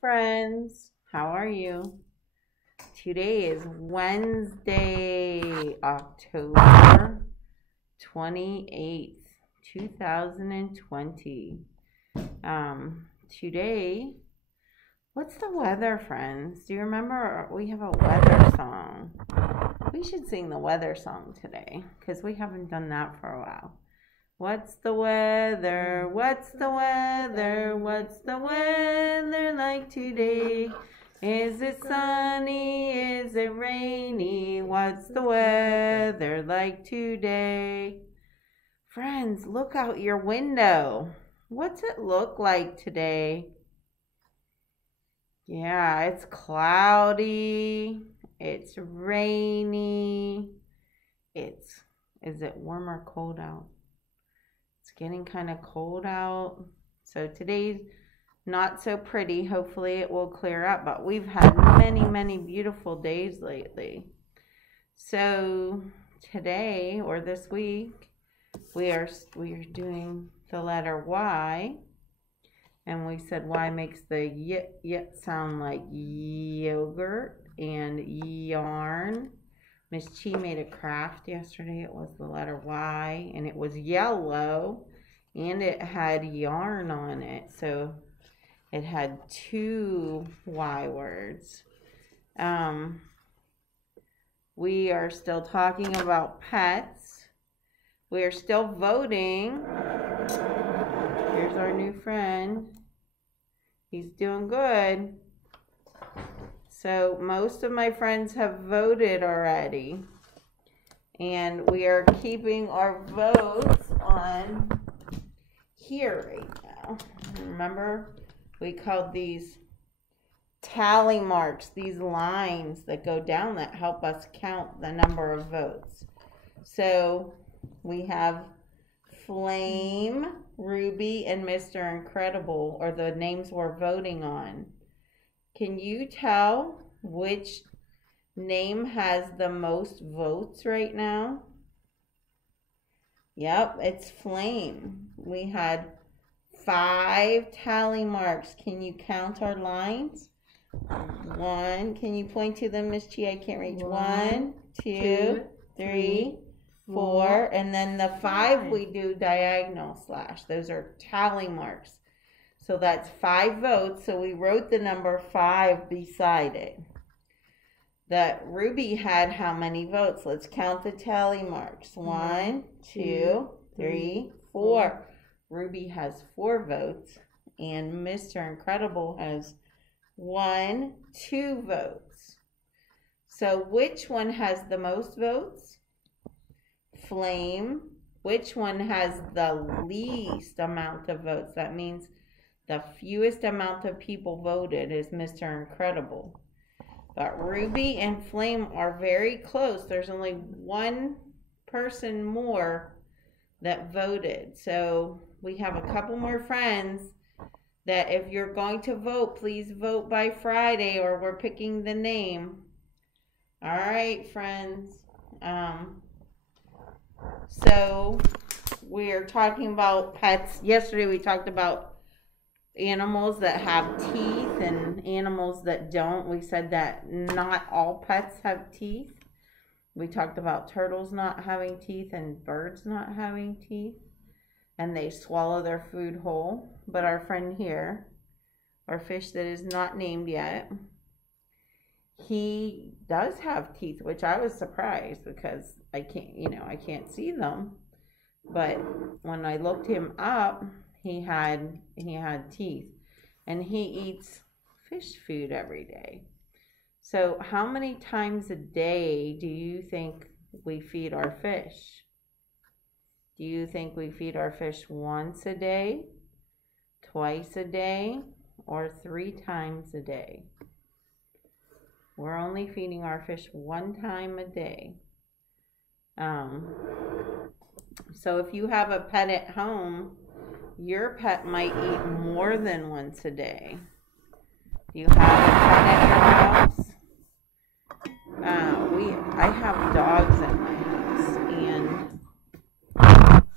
friends. How are you? Today is Wednesday, October 28th, 2020. Today, what's the weather, friends? Do you remember we have a weather song? We should sing the weather song today because we haven't done that for a while. What's the weather? What's the weather? What's the weather like today? Is it sunny? Is it rainy? What's the weather like today? Friends, look out your window. What's it look like today? Yeah, it's cloudy. It's rainy. Is it warm or cold out? It's getting kind of cold out. So today's not so pretty. Hopefully it will clear up, but we've had many beautiful days lately. So today or this week we are doing the letter Y, and we said Y makes the y sound like yogurt and yarn. Miss Chi made a craft yesterday. It was the letter Y, and it was yellow, and it had yarn on it. So it had two Y words. We are still talking about pets. We are still voting. Here's our new friend. He's doing good. So most of my friends have voted already. And we are keeping our votes on here right now. Remember, we called these tally marks, these lines that go down that help us count the number of votes. So we have Flame, Ruby, and Mr. Incredible are the names we're voting on. Can you tell which name has the most votes right now? Yep, it's Flame. We had 5 tally marks. Can you count our lines? 1. Can you point to them, Miss Chi? I can't reach. 1, 2, 3, 4. And then the 5 we do diagonal slash. Those are tally marks. So that's 5 votes. So we wrote the number 5 beside it. That Ruby had how many votes? Let's count the tally marks. 1, 2, 3, 4. Ruby has 4 votes, and Mr. Incredible has 1, 2 votes. So which one has the most votes? Flame. Which one has the least amount of votes? That means the fewest amount of people voted is Mr. Incredible. But Ruby and Flame are very close. There's only one person more that voted. So we have a couple more friends that if you're going to vote, please vote by Friday or we're picking the name. All right, friends. So we're talking about pets. Yesterday we talked about animals that have teeth and animals that don't. We said that not all pets have teeth. We talked about turtles not having teeth and birds not having teeth, and they swallow their food whole. But our friend here, our fish that is not named yet, he does have teeth, which I was surprised because I can't see them. But when I looked him up, he had teeth, and he eats fish food every day. So how many times a day do you think we feed our fish? Do you think we feed our fish once a day, twice a day, or 3 times a day? We're only feeding our fish 1 time a day. So if you have a pet at home, your pet might eat more than once a day. Do you have a pet at your house? I have dogs at my house, and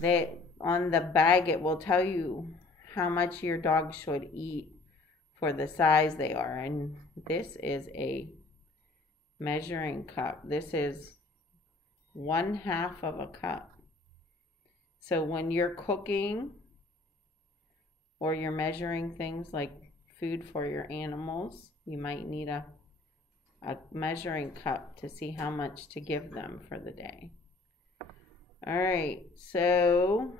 they on the bag it will tell you how much your dog should eat for the size they are. And this is a measuring cup. This is 1/2 of a cup. So when you're cooking or you're measuring things like food for your animals, you might need a measuring cup to see how much to give them for the day. All right, so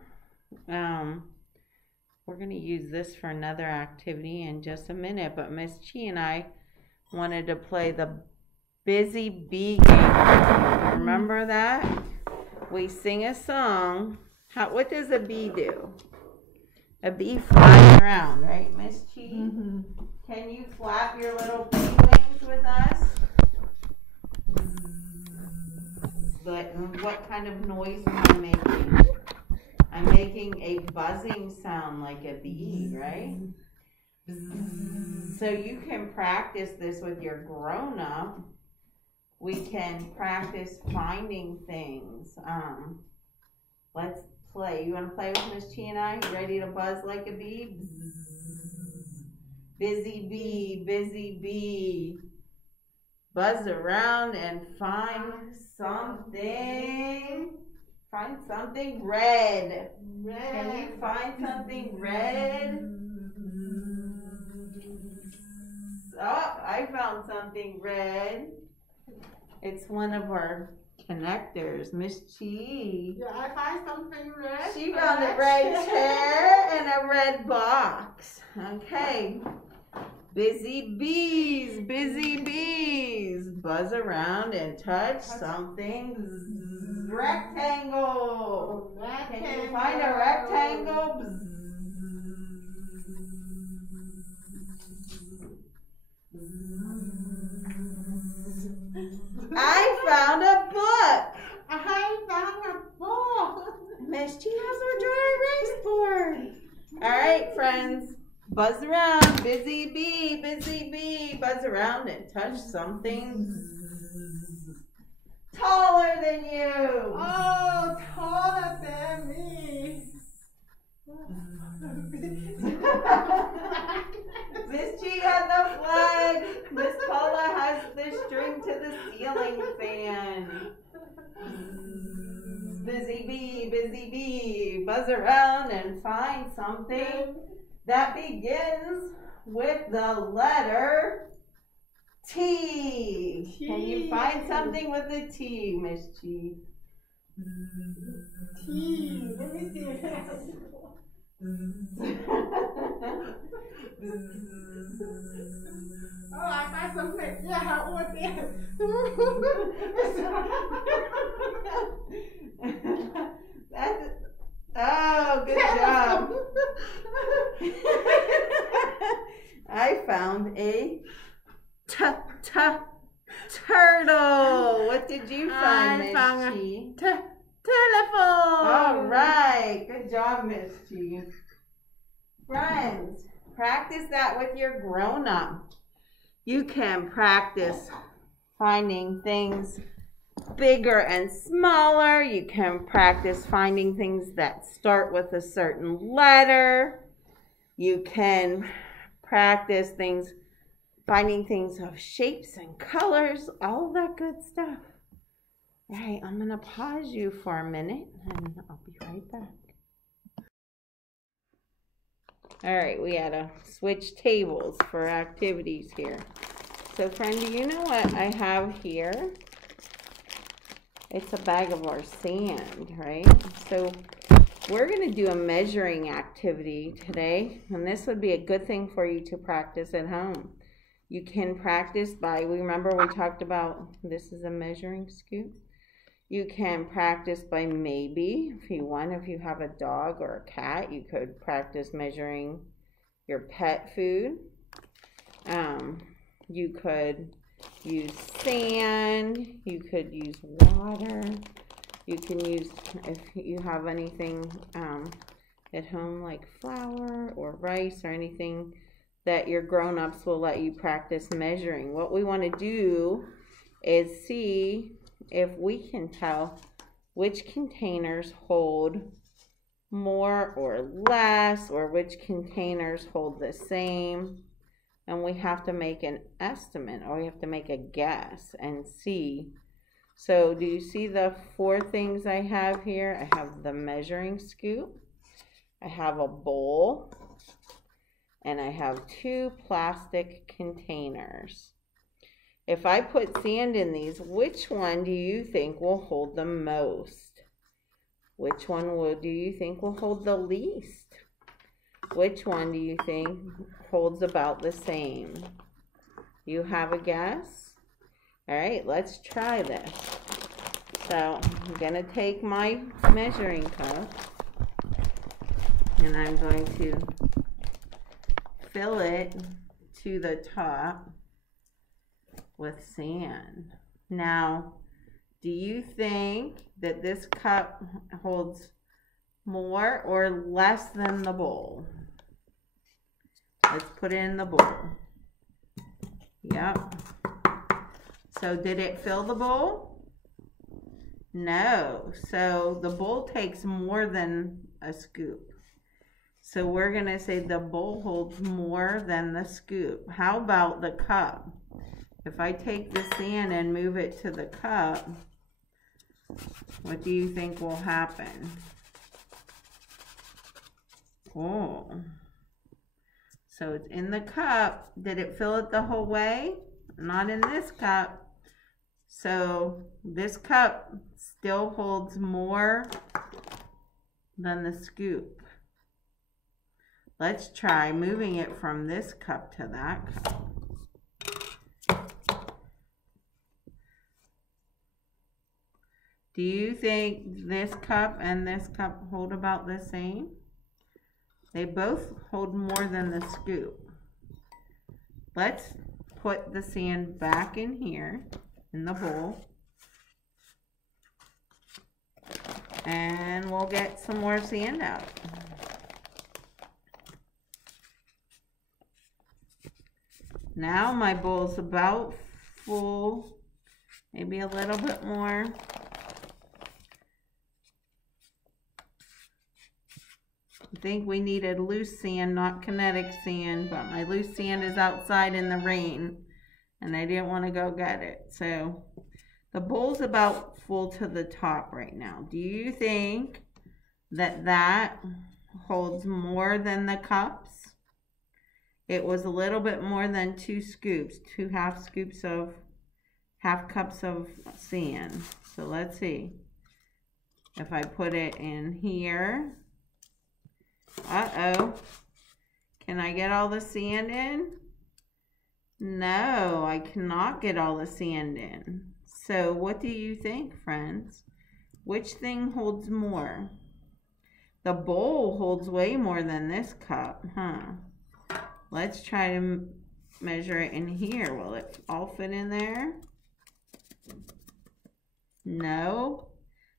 we're going to use this for another activity in just a minute, but Miss Chi and I wanted to play the Busy Bee game. Remember that? We sing a song. What does a bee do? A bee flies around, right, Miss Chi? Mm-hmm. Can you flap your little bee wings with us? But what kind of noise am I making? I'm making a buzzing sound like a bee, right? So you can practice this with your grown-up. We can practice finding things. Let's play. You want to play with Miss Chi and I? You ready to buzz like a bee? Busy bee, busy bee. Buzz around and find something. Find something red. Can you find something red? Oh, I found something red. It's one of our connectors, Miss Chi. Yeah, I find something red. She found a red chair and a red box. Okay. Busy bees, buzz around and touch something. Rectangle. Can you find a rectangle? I found a book. I found a book. Miss Chi has her dry erase board. All right, friends. Buzz around, busy bee, buzz around and touch something taller than you. Oh, taller than me. Miss Chi got the flag. Miss Paula has the string to the ceiling fan. Busy bee, buzz around and find something that begins with the letter T. Can you find something with a T, Miss Chi? T. Let me see. Oh, I find something. Yeah, over there. Oh, good job. I found a turtle. What did you find, Miss Chi? Telephone. All right. Good job, Miss Chi. Friends, practice that with your grown-up. You can practice finding things bigger and smaller. You can practice finding things that start with a certain letter. You can practice finding things of shapes and colors, all of that good stuff. All right, I'm going to pause you for a minute and I'll be right back. All right, we had to switch tables for activities here. So friend, do you know what I have here? It's a bag of our sand, right? So we're going to do a measuring activity today, and this would be a good thing for you to practice at home. You can practice remember we talked about this is a measuring scoop. You can practice by maybe, if you have a dog or a cat, you could practice measuring your pet food. You could use sand, you could use water, you can use, if you have anything at home like flour or rice or anything that your grown-ups will let you practice measuring. What we want to do is see if we can tell which containers hold more or less, or which containers hold the same. and we have to make an estimate, or we have to make a guess and see. So do you see the 4 things I have here? I have the measuring scoop, I have a bowl, and I have 2 plastic containers. If I put sand in these, which one do you think will hold the most? Which one do you think will hold the least? Which one do you think holds about the same? You have a guess? All right, let's try this. So I'm gonna take my measuring cup and I'm going to fill it to the top with sand. Now, do you think that this cup holds more or less than the bowl? Let's put it in the bowl. Yep. So did it fill the bowl? No. So the bowl takes more than a scoop. So we're going to say the bowl holds more than the scoop. How about the cup? If I take the sand and move it to the cup, what do you think will happen? Oh. So it's in the cup. Did it fill it the whole way? Not in this cup. So this cup still holds more than the scoop. Let's try moving it from this cup to that cup. Do you think this cup and this cup hold about the same? They both hold more than the scoop. Let's put the sand back in here, in the bowl. And we'll get some more sand out. Now my bowl's about full, maybe a little bit more. I think we needed loose sand, not kinetic sand, but my loose sand is outside in the rain and I didn't want to go get it. So the bowl's about full to the top right now. Do you think that that holds more than the cups? It was a little bit more than 2 scoops, 2 half cups of sand. So let's see. If I put it in here. Uh-oh. Can I get all the sand in? No, I cannot get all the sand in. So what do you think, friends? Which thing holds more? The bowl holds way more than this cup, huh? Let's try to measure it in here. Will it all fit in there? No.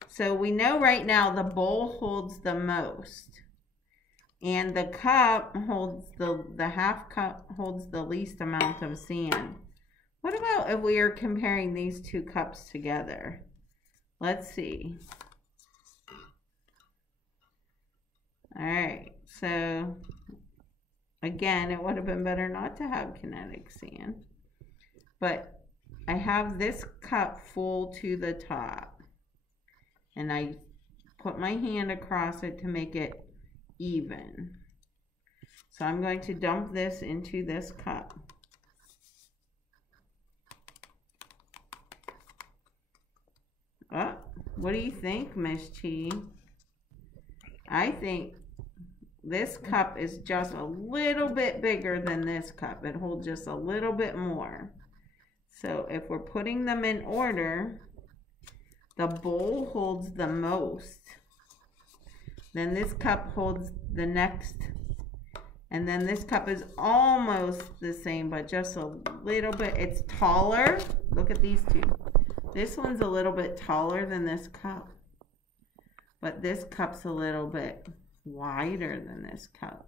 So we know right now the bowl holds the most. And the cup holds the half cup holds the least amount of sand. What about if we are comparing these 2 cups together? Let's see. All right, so again, it would have been better not to have kinetic sand. But I have this cup full to the top. And I put my hand across it to make it even. So I'm going to dump this into this cup. Oh, what do you think, Miss Chi? I think this cup is just a little bit bigger than this cup. It holds just a little bit more. So if we're putting them in order, the bowl holds the most. Then this cup holds the next. And then this cup is almost the same, but just a little bit. It's taller. Look at these 2. This one's a little bit taller than this cup. But this cup's a little bit wider than this cup.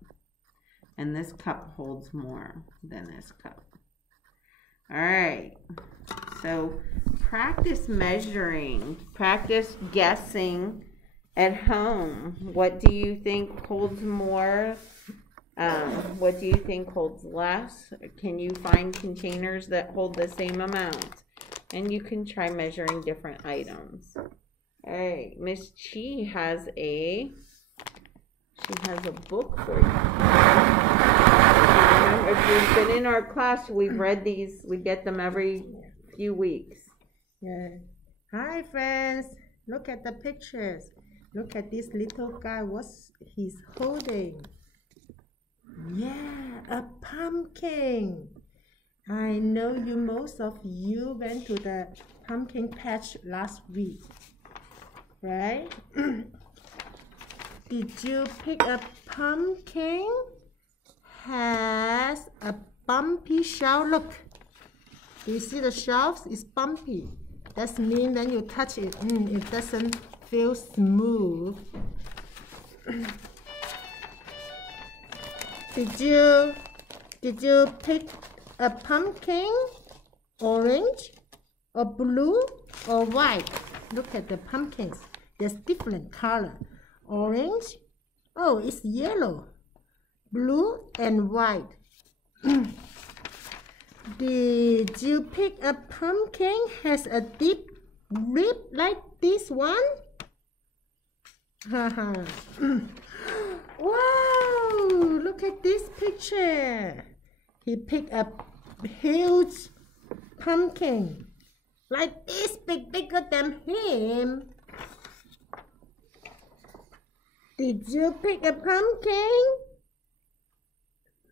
And this cup holds more than this cup. All right. So practice measuring. Practice guessing at home. What do you think holds more What do you think holds less? Can you find containers that hold the same amount? And you can try measuring different items. All right, Miss Chi has a book for you. Remember, if you've been in our class, we've read these. We get them every few weeks. Yeah. Hi, friends. Look at the pictures. Look at this little guy. What's he's holding? Yeah, a pumpkin. I know most of you went to the pumpkin patch last week, right? Did you pick a pumpkin? Has a bumpy shell. Look. You see the shelves is bumpy. That means when you touch it, it doesn't feel smooth. Did you pick a pumpkin? Orange or blue or white? Look at the pumpkins. There's different color. Orange. Oh, it's yellow. Blue and white. Did you pick a pumpkin has a deep rib like this one? Wow, look at this picture. He picked a huge pumpkin like this bigger than him. Did you pick a pumpkin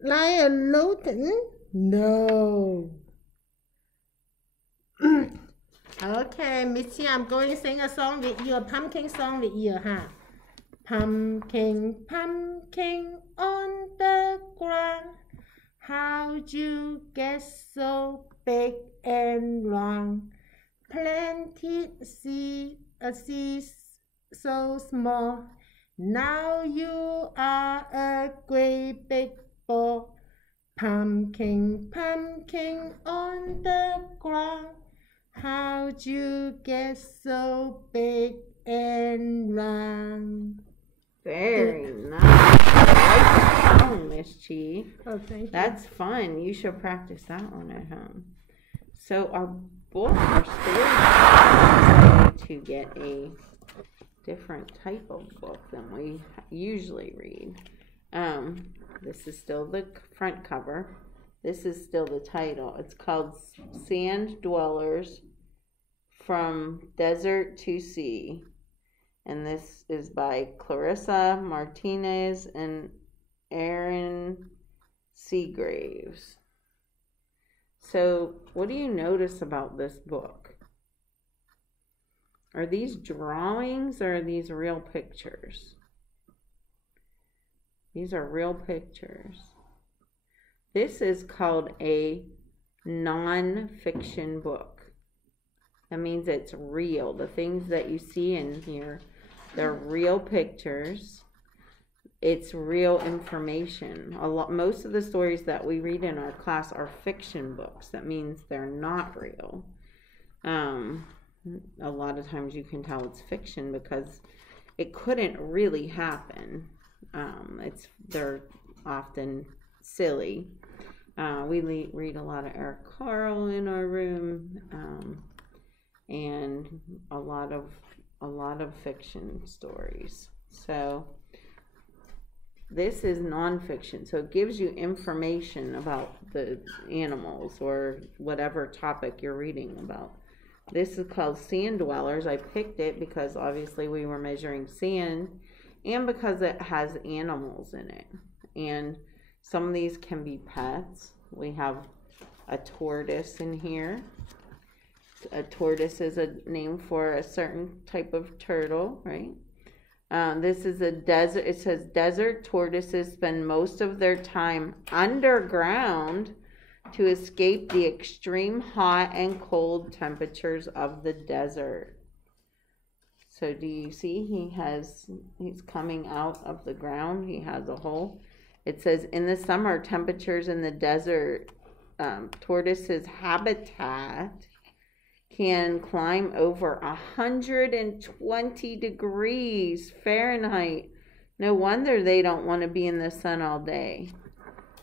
like a lotus? No. Okay, Missy, I'm going to sing a song with you, a pumpkin song with you, huh? Pumpkin, pumpkin on the ground, how'd you get so big and round? Planted seed, a seed so small, now you are a great big ball. Pumpkin, pumpkin on the ground, how'd you get so big and round? Very nice. I like the song, Miss Chi. Oh, thank you. That's fun. You should practice that one at home. So our book, our story, to get a different type of book than we usually read. This is still the front cover. This is still the title. It's called Sand Dwellers from Desert to Sea. And this is by Clarissa Martinez and Aaron Seagraves. So, what do you notice about this book? Are these drawings or are these real pictures? These are real pictures. This is called a non-fiction book. That means it's real. The things that you see in here, they're real pictures. It's real information. Most of the stories that we read in our class are fiction books. That means they're not real. A lot of times you can tell it's fiction because it couldn't really happen. They're often silly. We read a lot of Eric Carle in our room, and a lot of fiction stories. So this is nonfiction, so it gives you information about the animals or whatever topic you're reading about. This is called Sand Dwellers. I picked it because obviously we were measuring sand, and because it has animals in it. And some of these can be pets. We have a tortoise in here. A tortoise is a name for a certain type of turtle, right? This is a desert. It says desert tortoises spend most of their time underground to escape the extreme hot and cold temperatures of the desert. So do you see he's coming out of the ground. He has a hole. It says in the summer, temperatures in the desert tortoise's habitat can climb over 120 degrees Fahrenheit No wonder they don't want to be in the sun all day.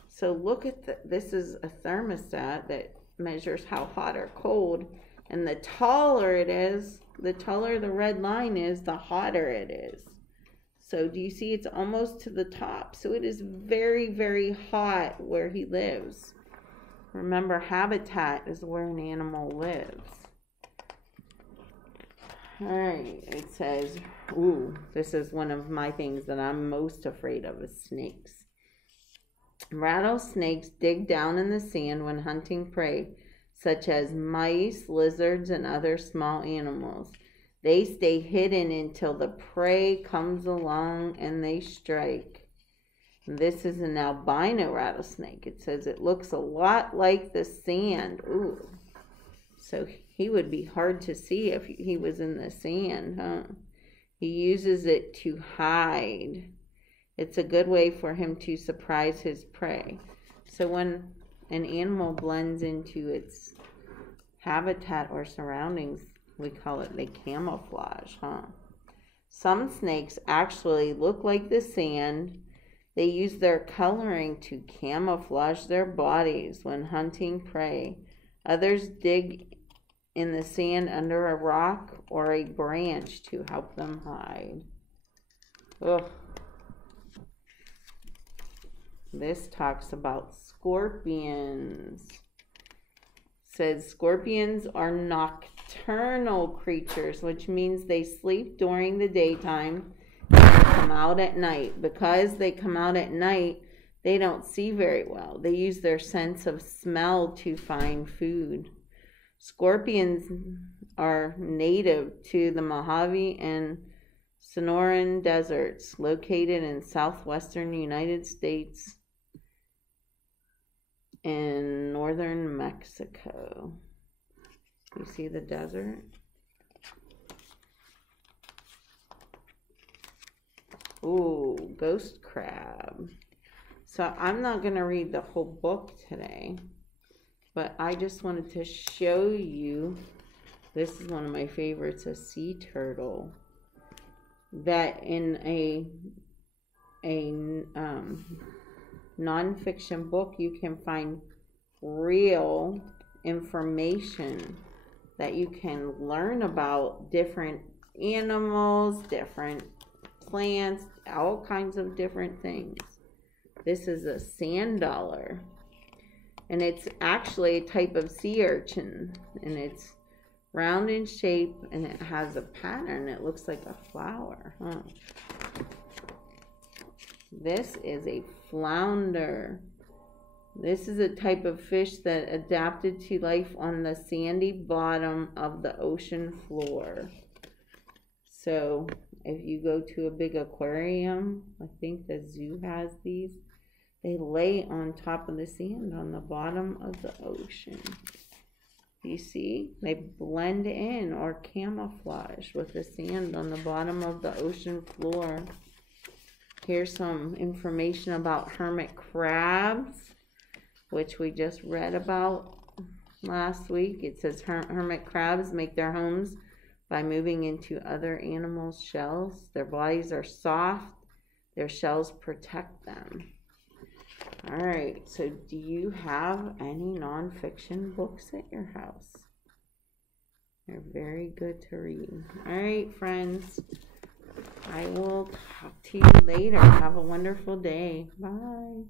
So look at this is a thermostat that measures how hot or cold. And the taller it is, the taller the red line is, the hotter it is. So do you see it's almost to the top? So it is very, very hot where he lives. Remember, habitat is where an animal lives. All right, it says, ooh, this is one of my things that I'm most afraid of is snakes. Rattlesnakes dig down in the sand when hunting prey, such as mice, lizards, and other small animals. They stay hidden until the prey comes along and they strike. This is an albino rattlesnake. It says it looks a lot like the sand. Ooh. So he would be hard to see if he was in the sand, huh? He uses it to hide. It's a good way for him to surprise his prey. So when an animal blends into its habitat or surroundings, we call it the camouflage, huh? Some snakes actually look like the sand. They use their coloring to camouflage their bodies when hunting prey. Others dig in the sand under a rock or a branch to help them hide. Ugh. This talks about scorpions. It says scorpions are nocturnal creatures, which means they sleep during the daytime and come out at night. Because they come out at night, they don't see very well. They use their sense of smell to find food. Scorpions are native to the Mojave and Sonoran deserts located in southwestern United States and northern Mexico. You see the desert? Ooh, ghost crab. So I'm not going to read the whole book today, but I just wanted to show you, this is one of my favorites, a sea turtle, that in a nonfiction book you can find real information that you can learn about different animals, different plants, all kinds of different things. This is a sand dollar, and it's actually a type of sea urchin, and it's round in shape, and it has a pattern. It looks like a flower, huh? This is a flounder. This is a type of fish that adapted to life on the sandy bottom of the ocean floor. So if you go to a big aquarium, I think the zoo has these, they lay on top of the sand on the bottom of the ocean. You see, they blend in or camouflage with the sand on the bottom of the ocean floor. Here's some information about hermit crabs, which we just read about last week. It says hermit crabs make their homes by moving into other animals' shells. Their bodies are soft. Their shells protect them. All right, so do you have any nonfiction books at your house? They're very good to read. All right, friends. I will talk to you later. Have a wonderful day. Bye.